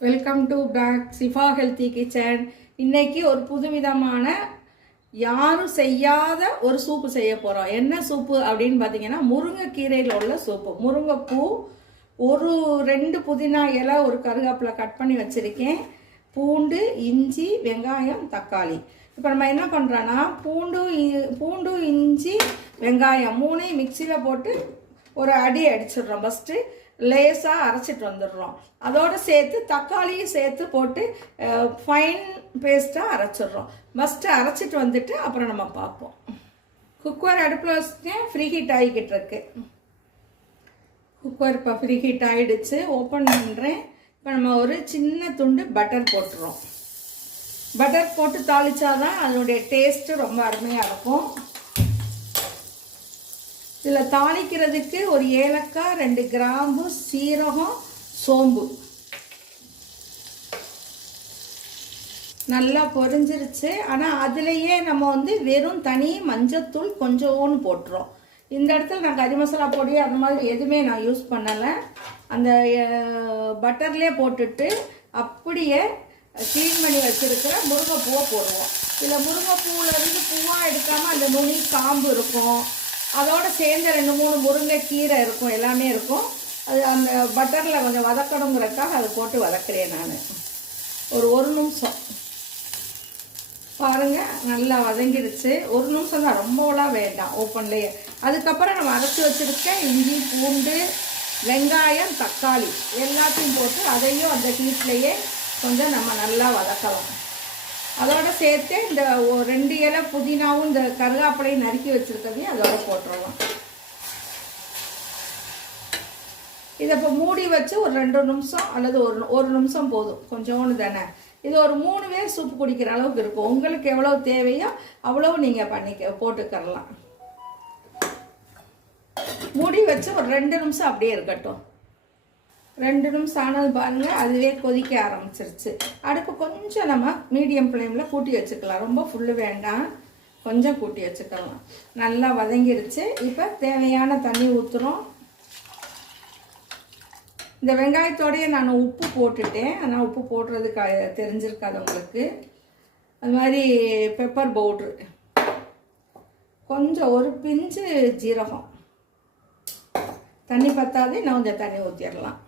Welcome to back Shifa healthy kitchen இன்னைக்கு ஒரு புதுவிதமான யாரும் செய்யாத ஒரு சூப்பு செய்ய போகிறோம் என்ன சூப்பு அப்படின்னு பார்த்தீங்கன்னா முருங்கைக்கீரையில் உள்ள சூப்பு முருங்கைப்பூ ஒரு ரெண்டு புதினா இலை ஒரு கருகாப்பில் கட் பண்ணி வச்சுருக்கேன். பூண்டு இஞ்சி வெங்காயம் தக்காளி. இப்போ நம்ம என்ன பண்ணுறோன்னா பூண்டு இ- பூண்டு இஞ்சி வெங்காயம் மூணையும் மிக்சியில் போட்டு ஒரு அடி அடிச்சிடுறோம். ஃபஸ்ட்டு லேசாக அரைச்சிட்டு வந்துடுறோம். அதோடு சேர்த்து தக்காளியும் சேர்த்து போட்டு ஃபைன் பேஸ்ட்டாக அரைச்சிடுறோம். ஃபஸ்ட்டு அரைச்சிட்டு வந்துட்டு அப்புறம் நம்ம பார்ப்போம். குக்கர் அடுப்பில் வச்சுட்டேன் ஃப்ரீ ஹீட் ஆகிக்கிட்டு இருக்கு? குக்கர் இப்போ ஃப்ரீ ஹீட் ஆகிடுச்சு ஓப்பன் பண்ணுறேன் இப்போ நம்ம ஒரு சின்ன துண்டு பட்டர் போட்டுறோம். பட்டர் போட்டு தாளிச்சாதான் அதனுடைய டேஸ்ட்டு ரொம்ப அருமையாக இருக்கும். இதில் தாளிக்கிறதுக்கு ஒரு ஏலக்காய் ரெண்டு கிராம்பு சீரகம் சோம்பு. நல்லா பொரிஞ்சிருச்சு. ஆனால் அதுலேயே நம்ம வந்து வெறும் தனி மஞ்சத்தூள் கொஞ்சோன்னு போட்டுரும் இந்த இடத்துல நான் கறி மசாலா பொடி அந்த மாதிரி எதுவுமே நான் யூஸ் பண்ணலை. அந்த பட்டர்லேயே போட்டுட்டு அப்படியே க்ளீன் பண்ணி வச்சுருக்கிற முருங்கைப்பூவை போடுவோம். இதில் முருங்கைப்பூவிலேருந்து பூவாக எடுக்காமல் அந்த நுனி காம்பு இருக்கும். அதோட சேர்ந்த ரெண்டு மூணு முருங்கைக்கீரை இருக்கும் எல்லாமே இருக்கும். அது அந்த பட்டரில் கொஞ்சம் வதக்கணுங்கிறக்காக அதை போட்டு வதக்குறேன் நான். ஒரு ஒரு நிமிஷம். பாருங்கள் நல்லா வதங்கிடுச்சு. ஒரு நிமிஷம் தான் ரொம்பலாம் வேண்டாம் ஓப்பன்லேயே. அதுக்கப்புறம் நம்ம அரைச்சி வச்சுருக்க இஞ்சி பூண்டு வெங்காயம் தக்காளி எல்லாத்தையும் போட்டு அதையும் அந்த ஹீட்லேயே கொஞ்சம் நம்ம நல்லா வதக்கலாம். அதோட சேர்த்து இந்த ரெண்டு இலை புதினாவும் இந்த கருகாப்பிலையும் நறுக்கி வச்சுருக்கதையும் அதோட போட்டுருவோம். இதை இப்போ மூடி வச்சு ஒரு ரெண்டு நிமிஷம் அல்லது ஒரு ஒரு நிமிஷம் போதும். கொஞ்சோண்டு தானே. இது ஒரு மூணு பேர் சூப் குடிக்கிற அளவுக்கு இருக்கும். உங்களுக்கு எவ்வளோ தேவையோ அவ்வளவு நீங்கள் பண்ணிக்க போட்டுக்கரலாம் மூடி வச்சு ஒரு ரெண்டு நிமிஷம் அப்படியே இருக்கட்டும். ரெண்டு நிமிஷம் ஆனது பாருங்கள் அதுவே கொதிக்க ஆரம்பிச்சிருச்சு. அடுப்பு கொஞ்சம் நம்ம மீடியம் ஃப்ளேமில் கூட்டி வச்சுக்கலாம். ரொம்ப ஃபுல்லு வேண்டாம். கொஞ்சம் கூட்டி வச்சுக்கலாம். நல்லா வதங்கிருச்சு. இப்போ தேவையான தண்ணி ஊற்றுறோம் இந்த வெங்காயத்தோடையே நான் உப்பு போட்டுட்டேன். ஆனால் உப்பு போடுறது க தெரிஞ்சிருக்காது உங்களுக்கு. அது மாதிரி பெப்பர் பவுட்ரு கொஞ்சம் ஒரு பிஞ்சு ஜீரகம். தண்ணி பத்தாது. நான் கொஞ்சம் தண்ணி ஊற்றிடலாம்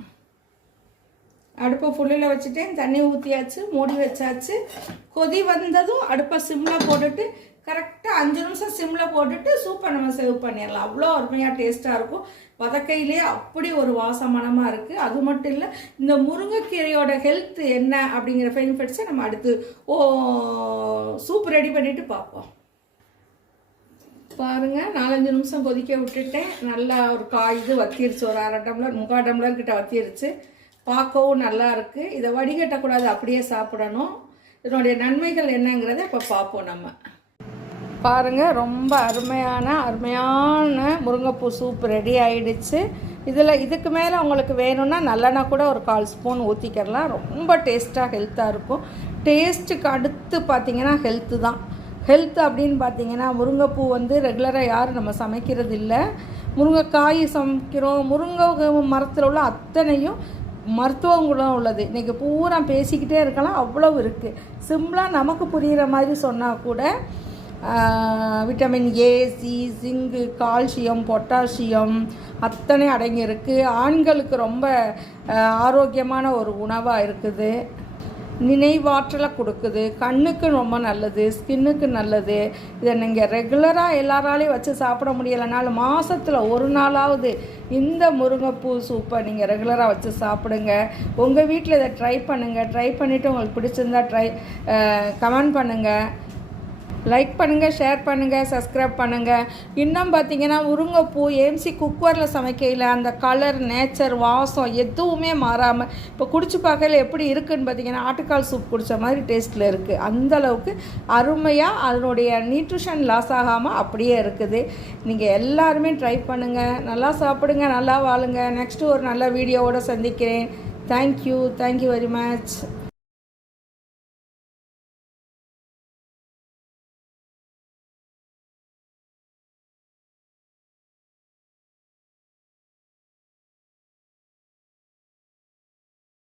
அடுப்பை ஃபுல்லில் வச்சுட்டேன். தண்ணி ஊற்றியாச்சு மூடி வச்சாச்சு. கொதி வந்ததும் அடுப்பை சிம்மில் போட்டுட்டு கரெக்டாக அஞ்சு நிமிஷம் சிம்மில் போட்டுட்டு சூப்பை நம்ம சேவ் பண்ணிடலாம். அவ்வளோ அருமையாக டேஸ்ட்டாக இருக்கும். வதக்கையிலே அப்படி ஒரு வாசமனமாக இருக்குது அது மட்டும் இல்லை இந்த முருங்கைக்கீரையோட ஹெல்த் என்ன அப்படிங்கிற பெனிஃபிட்ஸை நம்ம அடுத்து ஓ சூப் ரெடி பண்ணிவிட்டு பார்ப்போம். பாருங்க நாலஞ்சு நிமிஷம் கொதிக்க விட்டுட்டேன். நல்லா ஒரு காய் இது வத்திருச்சு. ஒரு அரை டம்ளர் முக்கால் டம்ளர் கிட்ட வத்திருச்சு. பார்க்கவும் நல்லா இருக்குது இதை வடிகட்டக்கூடாது அப்படியே சாப்பிடணும். இதனுடைய நன்மைகள் என்னங்கிறத இப்போ பார்ப்போம் நம்ம. பாருங்கள் ரொம்ப அருமையான அருமையான முருங்கைப்பூ சூப் ரெடி ஆயிடுச்சு. இதில் இதுக்கு மேலே உங்களுக்கு வேணும்னா நல்லெண்ணெய் கூட ஒரு கால் ஸ்பூன் ஊற்றிக்கிறலாம் ரொம்ப டேஸ்ட்டாக ஹெல்த்தாக இருக்கும். டேஸ்ட்டுக்கு அடுத்து பார்த்தீங்கன்னா ஹெல்த்து தான். ஹெல்த் அப்படின்னு பார்த்தீங்கன்னா முருங்கைப்பூ வந்து ரெகுலராக யாரும் நம்ம சமைக்கிறது இல்லை முருங்கைக்காய் சமைக்கிறோம். முருங்கை மரத்தில் உள்ள அத்தனையும் மருத்துவ குணம் உள்ளது. இன்றைக்கி பூரா பேசிக்கிட்டே இருக்கலாம் அவ்வளோ இருக்குது சிம்பிளாக நமக்கு புரிகிற மாதிரி சொன்னால் கூட vitamin A C zinc calcium potassium அத்தனை அடங்கியிருக்கு. ஆண்களுக்கு ரொம்ப ஆரோக்கியமான ஒரு உணவாக இருக்குது. நினைவாற்றலை கொடுக்குது. கண்ணுக்கு ரொம்ப நல்லது ஸ்கின்னுக்கு நல்லது. இதை நீங்கள் ரெகுலராக எல்லாராலையும் வச்சு சாப்பிட முடியலைனாலும் மாதத்தில் ஒரு நாளாவது இந்த முருங்கைப்பூ சூப்பை நீங்கள் ரெகுலராக வச்சு சாப்பிடுங்க. உங்கள் வீட்டில் இதை ட்ரை பண்ணுங்கள் ட்ரை பண்ணிவிட்டு உங்களுக்கு பிடிச்சிருந்தா ட்ரை கமெண்ட் பண்ணுங்கள் லைக் பண்ணுங்கள் ஷேர் பண்ணுங்கள் சப்ஸ்கிரைப் பண்ணுங்கள் இன்னும் பார்த்தீங்கன்னா முருங்கைப்பூ ஏம்சி குக்கரில் சமைக்கையில் அந்த கலர் நேச்சர் வாசம் எதுவுமே மாறாமல் இப்போ குடிச்சு பார்க்கல எப்படி இருக்குதுன்னு பார்த்தீங்கன்னா ஆட்டுக்கால் சூப் குடித்த மாதிரி டேஸ்ட்டில் இருக்குது அந்த அளவுக்கு அருமையாக அதனுடைய நியூட்ரிஷன் லாஸ் ஆகாமல் அப்படியே இருக்குது. நீங்கள் எல்லாருமே ட்ரை பண்ணுங்கள் நல்லா சாப்பிடுங்க நல்லா வாழுங்க. நெக்ஸ்ட்டு ஒரு நல்ல வீடியோவோட சந்திக்கிறேன். Thank you thank you very much